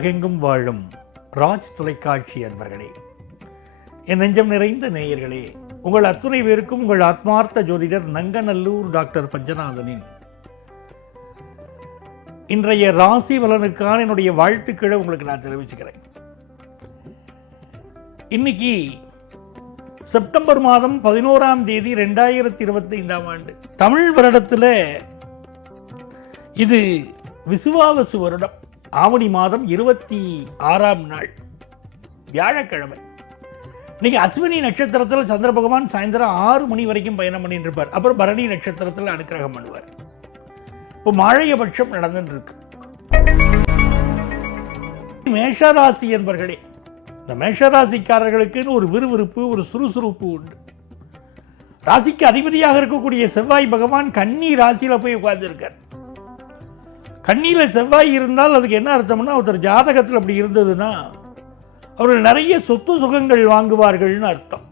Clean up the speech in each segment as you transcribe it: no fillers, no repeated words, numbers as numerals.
உலகெங்கும் வாழும் ராஜ் தொலைக்காட்சி அன்பர்களே, என் நெஞ்சம் நிறைந்த நேயர்களே, உங்கள் அத்துணை பேருக்கும் உங்கள் ஆத்மார்த்த ஜோதிடர் நங்கநல்லூர் டாக்டர் பஞ்சநாதனின் இன்றைய ராசி பலனுக்கான என்னுடைய வாழ்த்துக்களை உங்களுக்கு நான் தெரிவிச்சுக்கிறேன். இன்னைக்கு செப்டம்பர் மாதம் 11ஆம் தேதி 2025ஆம் ஆண்டு தமிழ் வருடத்தில் இது விசுவாவசு வருடம், ஆவணி மாதம் 26ஆம் நாள் வியாழக்கிழமை. இன்னைக்கு அஸ்வினி நட்சத்திரத்தில் சந்திர பகவான் சாயந்தரம் 6 மணி வரைக்கும் பயணம் பண்ணிட்டு இருப்பார். அப்புறம் பரணி நட்சத்திரத்தில் அனுக்கிரகம் பண்ணுவார். இப்போ மாழையபட்சம் நடந்துட்டு இருக்கு. மேஷராசி என்பர்களே, இந்த மேஷராசிக்காரர்களுக்குன்னு ஒரு விறுவிறுப்பு, ஒரு சுறுசுறுப்பு உண்டு. ராசிக்கு அதிபதியாக இருக்கக்கூடிய செவ்வாய் பகவான் கன்னி ராசியில போய் உட்கார்ந்துருக்கார். கண்ணியில செவ்வாய் இருந்தால் அதுக்கு என்ன அர்த்தம்னா, ஒருத்தர் ஜாதகத்தில் அப்படி இருந்ததுன்னா அவர்கள் நிறைய சொத்து சுகங்கள் வாங்குவார்கள்னு அர்த்தம்.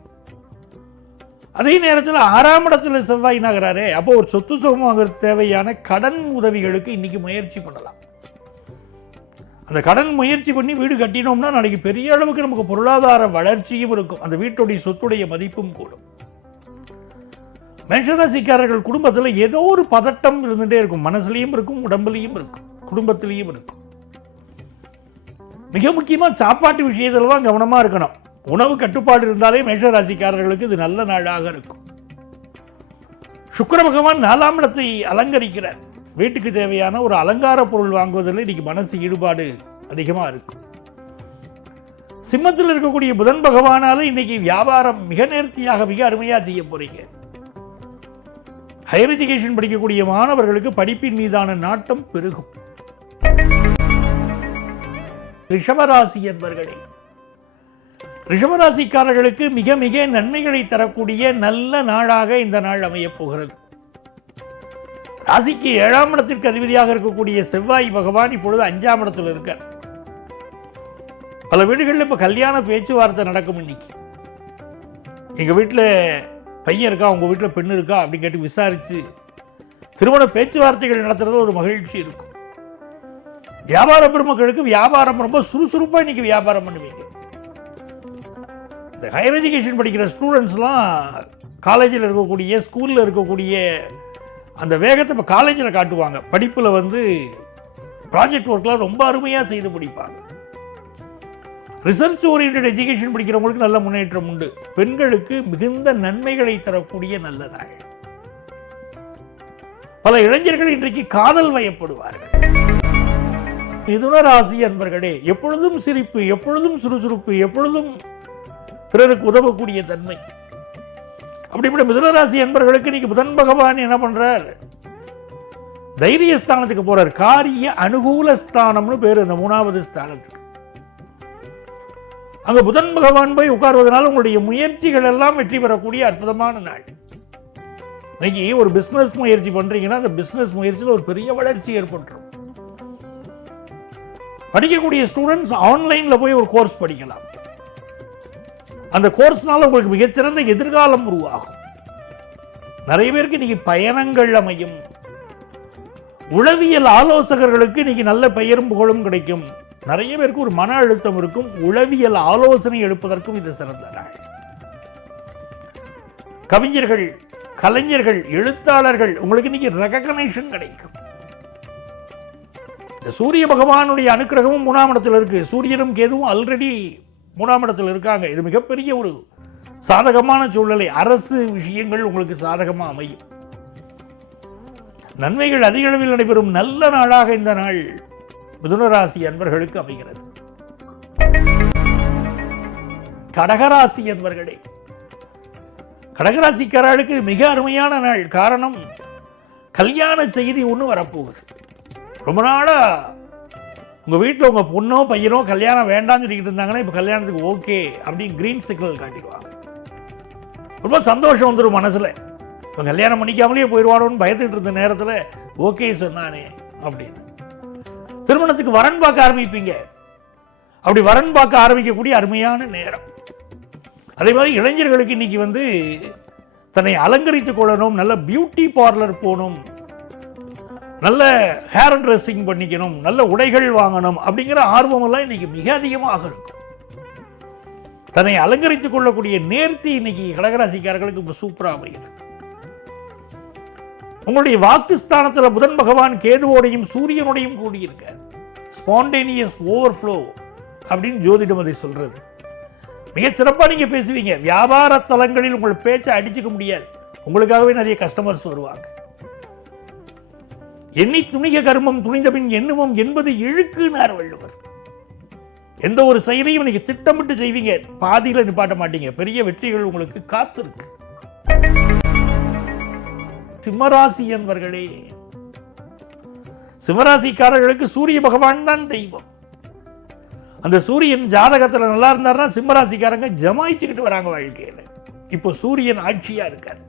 அதே நேரத்தில் 6ஆம் இடத்துல செவ்வாய் நகராரே, அப்போ ஒரு சொத்து சுகம் வாங்குறதுக்கு தேவையான கடன் உதவிகளுக்கு இன்னைக்கு முயற்சி பண்ணலாம். அந்த கடன் முயற்சி பண்ணி வீடு கட்டினோம்னா நாளைக்கு பெரிய அளவுக்கு நமக்கு பொருளாதார வளர்ச்சியும் இருக்கும், அந்த வீட்டுடைய சொத்துடைய மதிப்பும் கூடும். மேஷராசிக்காரர்கள் குடும்பத்தில் ஏதோ ஒரு பதட்டம் இருந்துகிட்டே இருக்கும். மனசுலையும் இருக்கும், உடம்புலையும் இருக்கும், குடும்பத்திலையும் இருக்கும். மிக முக்கியமாக சாப்பாட்டு விஷயத்தில் தான் கவனமாக இருக்கணும். உணவு கட்டுப்பாடு இருந்தாலே மேஷராசிக்காரர்களுக்கு இது நல்ல நாளாக இருக்கும். சுக்கிர பகவான் 4ஆம் இடத்தை அலங்கரிக்கிறார். வீட்டுக்கு தேவையான ஒரு அலங்கார பொருள் வாங்குவதில் இன்னைக்கு மனசு ஈடுபாடு அதிகமாக இருக்கும். சிம்மத்தில் இருக்கக்கூடிய புதன் பகவானால இன்னைக்கு வியாபாரம் மிக நேர்த்தியாக, மிக அருமையாக செய்ய போறீங்க. ஹையர் எஜுகேஷன் படிக்கக்கூடிய மாணவர்களுக்கு படிப்பின் மீதான நாட்டம் பெருகும். ரிஷபராசி என்பர்களே, ரிஷபராசிக்காரர்களுக்கு மிக மிக நன்மைகளை தரக்கூடிய நல்ல நாளாக இந்த நாள் அமையப் போகிறது. ராசிக்கு 7ஆம் இடத்திற்கு அதிபதியாக இருக்கக்கூடிய செவ்வாய் பகவான் இப்பொழுது 5ஆம் இடத்தில் இருக்கார். பல வீடுகளில் இப்போ கல்யாண பேச்சுவார்த்தை நடக்கும். இன்னைக்கு எங்கள் வீட்டில் பையன் இருக்கா, உங்கள் வீட்டில் பெண் இருக்கா அப்படின்னு கேட்டு விசாரித்து திருமண பேச்சுவார்த்தைகள் நடத்துறது ஒரு மகிழ்ச்சி இருக்கும். வியாபார பெருமக்களுக்கு வியாபாரம் ரொம்ப சுறுசுறுப்பாக இன்னைக்கு வியாபாரம் பண்ணுவீங்க. இந்த ஹையர் எஜுகேஷன் படிக்கிற ஸ்டூடெண்ட்ஸ்லாம் காலேஜில் இருக்கக்கூடிய, ஸ்கூலில் இருக்கக்கூடிய அந்த வேகத்தை இப்போ காலேஜில் காட்டுவாங்க. படிப்பில் ப்ராஜெக்ட் ஒர்க்லாம் ரொம்ப அருமையாக செய்து முடிப்பாங்க. ரிசர்ச் ஓரியன்ட் எஜுகேஷன் படிக்கிறவங்களுக்கு நல்ல முன்னேற்றம் உண்டு. பெண்களுக்கு மிகுந்த நன்மைகளை தரக்கூடிய நல்ல நாள். பல இளைஞர்கள் இன்றைக்கு காதல் வயப்படுவார்கள். மிதுன ராசி அன்பர்களே, எப்பொழுதும் சிரிப்பு, எப்பொழுதும் சுறுசுறுப்பு, எப்பொழுதும் பிறருக்கு உதவக்கூடிய தன்மை. அப்படிப்பட்ட மிதுன ராசி அன்பர்களுக்கு இன்னைக்கு புதன் பகவான் என்ன பண்றார், தைரியஸ்தானத்துக்கு போறார். காரிய அனுகூல ஸ்தானம்னு பேரு அந்த 3வது ஸ்தானத்துக்கு. அங்க புதன் பகவான் போய் உட்கார்வதனால உங்களுடைய முயற்சிகள் எல்லாம் வெற்றி பெறக்கூடிய அற்புதமான நாள். இன்னைக்கு ஒரு பிசினஸ் முயற்சி பண்றீங்கன்னா அந்த பிசினஸ் முயற்சியில் ஒரு பெரிய வளர்ச்சி ஏற்பட்டுரும். படிக்கக்கூடிய ஸ்டூடெண்ட்ஸ் ஆன்லைன்ல போய் ஒரு கோர்ஸ் படிக்கலாம். அந்த கோர்ஸ்னால உங்களுக்கு மிகச்சிறந்த எதிர்காலம் உருவாகும். நிறைய பேருக்கு இன்னைக்கு பயணங்கள் அமையும். உளவியல் ஆலோசகர்களுக்கு இன்னைக்கு நல்ல பெயரும் புகழும் கிடைக்கும். நிறைய பேருக்கு ஒரு மன அழுத்தம் இருக்கும். உளவியல் ஆலோசனை எடுப்பதற்கும் இது சிறந்த நாள். கவிஞர்கள், கலைஞர்கள், எழுத்தாளர்கள், உங்களுக்கு இன்னைக்கு ரெகக்னேஷன் கிடைக்கும். சூரிய பகவானுடைய அனுக்கிரகமும் 3ஆம் இடத்தில் இருக்கு. சூரியனும் கேதுவும் ஆல்ரெடி 3ஆம் இடத்தில் இருக்காங்க. இது மிகப்பெரிய ஒரு சாதகமான சூழ்நிலை. அரசு விஷயங்கள் உங்களுக்கு சாதகமாக அமையும். நன்மைகள் அதிக அளவில் நடைபெறும் நல்ல நாளாக இந்த நாள் மிதுனராசி அன்பர்களுக்கு அமைகிறது. கடகராசி அன்பர்களே, கடகராசிக்காரர்களுக்கு மிக அருமையான நாள். காரணம், கல்யாண செய்தி ஒன்று வரப்போகுது. ரொம்ப நாளா உங்க வீட்டில் உங்க பொண்ணோ பையனோ கல்யாணம் வேண்டாம்னு சொல்லிக்கிட்டு இருந்தாங்கன்னா இப்போ கல்யாணத்துக்கு ஓகே அப்படின்னு கிரீன் சிக்னல் காட்டிடுவாங்க. ரொம்ப சந்தோஷம் வந்துடும் மனசுல. இப்போ கல்யாணம் பண்ணிக்காமலேயே போயிடுவானோன்னு பயந்துட்டு இருந்த நேரத்தில் ஓகே சொன்னானே அப்படின்னு திருமணத்துக்கு வரன் பார்க்க ஆரம்பிப்பீங்க. அப்படி வரன் பார்க்க ஆரம்பிக்கக்கூடிய அருமையான நேரம். அதே மாதிரி இளைஞர்களுக்கு இன்னைக்கு தன்னை அலங்கரித்துக் கொள்ளணும், நல்ல பியூட்டி பார்லர் போகணும், நல்ல ஹேர் ட்ரெஸ்ஸிங் பண்ணிக்கணும், நல்ல உடைகள் வாங்கணும் அப்படிங்கிற ஆர்வமெல்லாம் இன்னைக்கு மிக அதிகமாக இருக்கும். தன்னை அலங்கரித்துக் கொள்ளக்கூடிய நேர்த்தி இன்னைக்கு கடகராசிக்காரர்களுக்கு இப்போ சூப்பராக அமையுது. உங்களுடைய வாக்குஸ்தானத்தில் புதன் பகவான் கேதுவோடையும் சூரியனோடையும் கூடியிருக்க ஸ்பான்டேனியஸ் ஓவர்ஃப்ளோ அப்படின்னு ஜோதிடம் அதை சொல்றது. மிகச்சிறப்பாக நீங்க பேசுவீங்க. வியாபார தலங்களில் உங்கள் பேச்சை அடிச்சுக்க முடியாது. உங்களுக்காகவே நிறைய கஸ்டமர்ஸ் வருவாங்க. எண்ணி துணிக கர்மம் துணிந்த பின் எண்ணுவோம் என்பது இழுக்குனார் வள்ளுவர். எந்த ஒரு செயலையும் நீங்க திட்டமிட்டு செய்வீங்க, பாதியில நிப்பாட்ட மாட்டீங்க. பெரிய வெற்றிகள் உங்களுக்கு காத்திருக்கு. சிம்மராசி என்பர்களே, சிம்மராசிக்காரர்களுக்கு சூரிய பகவான் தான் தெய்வம். அந்த சூரியன் ஜாதகத்தில் நல்லா இருந்தாருன்னா சிம்மராசிக்காரங்க ஜமாய்ச்சுக்கிட்டு வராங்க வாழ்க்கையில். இப்போ சூரியன் ஆட்சியா இருக்கார்.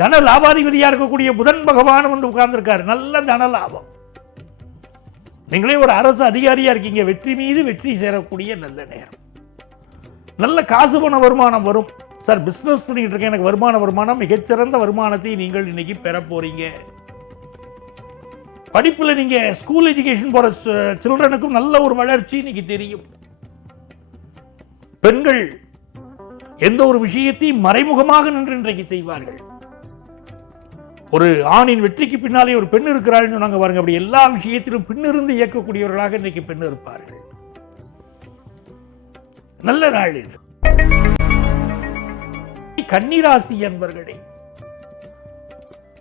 தன லாபாதிபதியா இருக்கக்கூடிய புதன் பகவான் வந்து உட்கார்ந்துருக்காரு. நல்ல தன லாபம். நீங்களே ஒரு அரசு அதிகாரியா இருக்கீங்க, வெற்றி மீது வெற்றி சேரக்கூடிய நல்ல நேரம். நல்ல காசு பண வருமானம் வரும். சார் பிசினஸ் பண்ணிட்டு இருக்கேன், எனக்கு வருமானம் மிகச்சிறந்த வருமானத்தை நீங்கள் இன்னைக்கு பெற போறீங்க. படிப்புல நீங்க ஸ்கூல் எஜுகேஷன் போற சில்ட்ரனுக்கும் நல்ல ஒரு வளர்ச்சி இன்னைக்கு தெரியும். பெண்கள் எந்த ஒரு விஷயத்தையும் மறைமுகமாக நின்று இன்றைக்கு செய்வார்கள். ஒரு ஆணின் வெற்றிக்கு பின்னாலே ஒரு பெண் இருக்கிறாள்னு சொன்னாங்க பாருங்க. அப்படி எல்லா விஷயத்திலும் பின்னிருந்து இயக்கக்கூடியவர்களாக இன்னைக்கு பெண் இருப்பார்கள். நல்ல நாள் இது. கன்னிராசி என்பர்களே,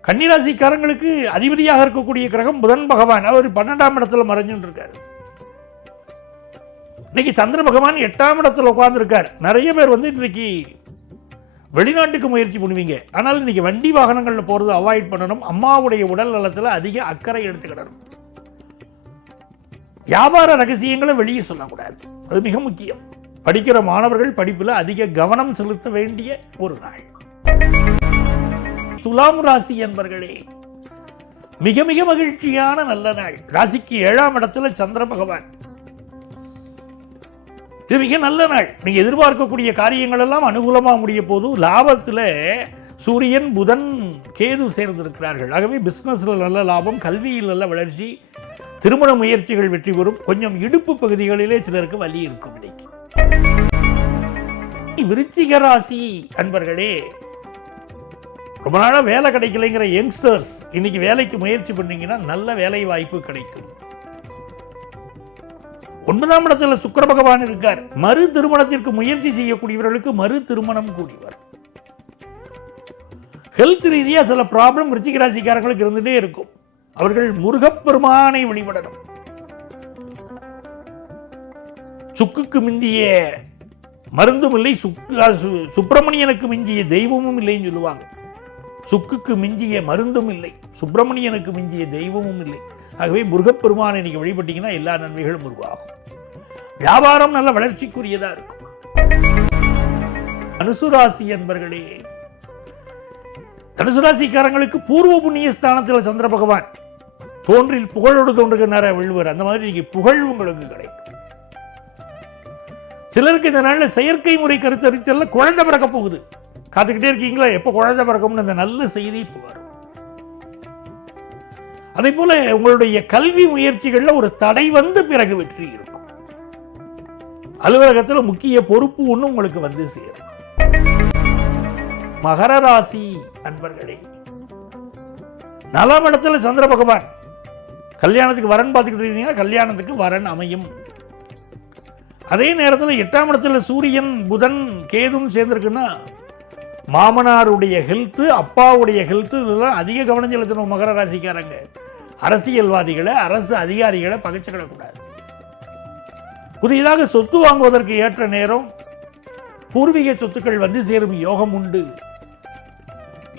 கன்னிராசிக்காரங்களுக்கு அதிபதியாக இருக்கக்கூடிய கிரகம் புதன் பகவான். அவர் 12ஆம் இடத்துல மறைஞ்சுட்டு இருக்காரு. இன்னைக்கு சந்திர பகவான் 8ஆம் இடத்துல உட்கார்ந்து இருக்கார். நிறைய பேர் வந்து இன்னைக்கு வெளிநாட்டுக்கு முயற்சி பண்ணுவீங்க. ஆனால் இன்னைக்கு வண்டி வாகனங்கள்ல போறது அவாய்ட் பண்ணணும். அம்மாவுடைய உடல் நலத்துல அதிக அக்கறை எடுத்துக்கிடணும். வியாபார ரகசியங்களை வெளியே சொல்லக்கூடாது, அது மிக முக்கியம். படிக்கிற மாணவர்கள் படிப்புல அதிக கவனம் செலுத்த வேண்டிய ஒரு நாள். துலாம் ராசி என்பர்களே, மிக மிக மகிழ்ச்சியான நல்ல நாள். ராசிக்கு 7ஆம் இடத்துல சந்திர பகவான். இது மிக நல்ல நாள். நீங்க எதிர்பார்க்கக்கூடிய காரியங்கள் எல்லாம் அனுகூலமா முடிய போது. லாபத்தில் சூரியன் புதன் கேது சேர்ந்திருக்கிறார்கள். ஆகவே பிசினஸ்ல நல்ல லாபம், கல்வியில் நல்ல வளர்ச்சி, திருமண முயற்சிகள் வெற்றி பெறும். கொஞ்சம் இடுப்பு பகுதிகளிலே சிலருக்கு வலி இருக்கும். இன்னைக்கு விருச்சிக ராசி அன்பர்களே, ரொம்ப நாளா வேலை கிடைக்கலைங்கிற யங்ஸ்டர்ஸ் இன்னைக்கு வேலைக்கு முயற்சி பண்ணீங்கன்னா நல்ல வேலை வாய்ப்பு கிடைக்கும். 9ஆம் இடத்துல சுக்கிர பகவான் இருக்கார். மறு திருமணத்திற்கு முயற்சி செய்யக்கூடியவர்களுக்கு மறு திருமணம் கூடி வரும். ஹெல்த் ரீதியா சில ப்ராப்ளம் விருச்சிக ராசிக்காரர்களுக்கு இருந்துட்டே இருக்கும். அவர்கள் முருகப்பெருமானை வழிபடணும். சுக்குக்கு மிந்திய மருந்தும் இல்லை, சுப்பிரமணியனுக்கு மிஞ்சிய தெய்வமும் இல்லைன்னு சொல்லுவாங்க. சுக்குக்கு மிஞ்சிய மருந்தும் இல்லை, சுப்பிரமணியனுக்கு மிஞ்சிய தெய்வமும் இல்லை. ஆகவே முருகப்பெருமானை இன்னைக்கு வழிபட்டீங்கன்னா எல்லா நன்மைகளும் உருவாகும். வியாபாரம் நல்ல வளர்ச்சிக்குரியதா இருக்கும். தனுசு ராசி என்பர்களே, தனுசு ராசிக்காரங்களுக்கு பூர்வ புண்ணிய ஸ்தானத்தில் சந்திர பகவான் தோன்றில் புகழோடு தோன்றுகிறார வள்ளுவர். அந்த மாதிரி இன்னைக்கு புகழ் உங்களுக்கு கிடைக்கும். சிலருக்கு இந்த நாளில் செயற்கை முறை கருத்தரித்தல்ல குழந்தை பிறக்க போகுது. காத்துக்கிட்டே இருக்கீங்களா, எப்போ குழந்தை பிறக்கும்னு அந்த நல்ல செய்தி வரும். அதே போல உங்களுடைய கல்வி முயற்சிகள்ல ஒரு தடை வந்து பிறகு வெற்றி இருக்கும். அலுவலகத்தில் முக்கிய பொறுப்பு ஒன்று உங்களுக்கு வந்து சேரும். மகர ராசி அன்பர்களே, 4ஆம் இடத்துல சந்திர பகவான். கல்யாணத்துக்கு வரன் பார்த்துக்கிட்டு இருக்கீங்கன்னா கல்யாணத்துக்கு வரன் அமையும். அதே நேரத்தில் 8ஆம் இடத்துல சூரியன் புதன் கேதுன்னு சேர்ந்திருக்குன்னா மாமனாருடைய ஹெல்த், அப்பாவுடைய ஹெல்த், இதெல்லாம் அதிக கவனம் செலுத்தணும் மகர ராசிக்காரங்க. அரசியல்வாதிகளை, அரசு அதிகாரிகளை பகைச்சுக்கிடக்கூடாது. புதிதாக சொத்து வாங்குவதற்கு ஏற்ற நேரம், பூர்வீக சொத்துக்கள் வந்து சேரும் யோகம் உண்டு.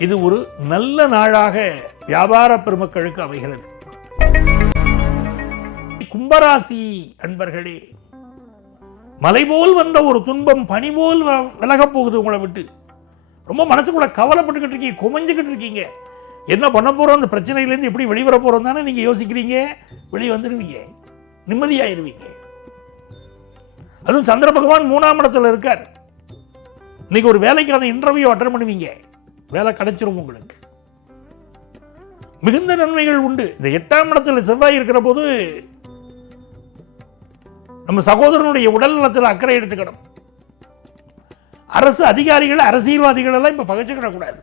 இது ஒரு நல்ல நாளாக வியாபார பெருமக்களுக்கு அமைகிறது. கும்பராசி அன்பர்களே, மலை போல் வந்த ஒரு துன்பம் பனி போல் விலகப் போகுது உங்களை விட்டு. ரொம்ப மனசுக்குள்ள கவலைப்பட்டுக்கிட்டு இருக்கீங்க, குமைஞ்சுக்கிட்டு இருக்கீங்க. என்ன பண்ண போறோம், அந்த பிரச்சனையிலேருந்து எப்படி வெளிவர போறோம் தானே நீங்க யோசிக்கிறீங்க. வெளியே வந்துடுவீங்க, நிம்மதியாயிருவீங்க. அதுவும் சந்திர பகவான் 3ஆம் இடத்துல இருக்கார். இன்னைக்கு ஒரு வேலைக்கான இன்டர்வியூ அட்டெண்ட் பண்ணுவீங்க, வேலை கிடைச்சிரும் உங்களுக்கு. மிகுந்த நன்மைகள் உண்டு. இந்த 8ஆம் இடத்துல செவ்வாய் இருக்கிற போது நம்ம சகோதரனுடைய உடல் நலத்தில் அக்கறை எடுத்துக்கணும். அரசு அதிகாரிகள், அரசியல்வாதிகள் எல்லாம் இப்ப பகைச்சுக்கிடக்கூடாது.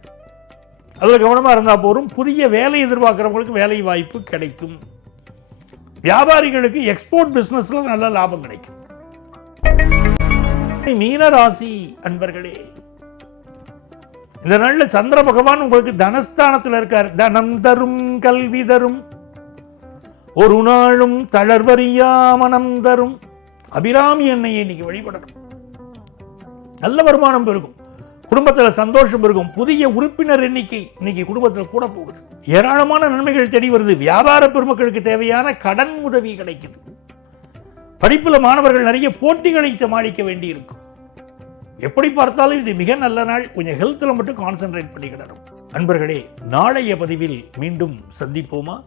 அதில் கவனமா இருந்தா போரும். புதிய வேலை எதிர்பார்க்கிறவங்களுக்கு வேலை வாய்ப்பு கிடைக்கும். வியாபாரிகளுக்கு எக்ஸ்போர்ட் பிசினஸ்ல நல்ல லாபம் கிடைக்கும். மீன ராசி அன்பர்களே, இந்த நாள்ல சந்திர பகவான் உங்களுக்கு தனஸ்தானத்தில் இருக்கார். தனம் தரும், கல்வி தரும், ஒரு நாளும் தளர்வறியா மனம் தரும். அபிராமி எண்ணெயை இன்னைக்கு வழிபடணும். நல்ல வருமானம் பெருகும். குடும்பத்தில் சந்தோஷம் இருக்கும். புதிய உறுப்பினர் எண்ணிக்கை இன்னைக்கு குடும்பத்தில் கூட போகுது. ஏராளமான நன்மைகள் தேடி வருது. வியாபார பெருமக்களுக்கு தேவையான கடன் உதவி கிடைக்குது. படிப்புல மாணவர்கள் நிறைய போட்டிகளை சமாளிக்க வேண்டி இருக்கும். எப்படி பார்த்தாலும் இது மிக நல்ல நாள். கொஞ்சம் ஹெல்த்ல மட்டும் கான்சென்ட்ரேட் பண்ணிக்கிடணும். அன்பர்களே, நாளைய பதிவில் மீண்டும் சந்திப்போமா?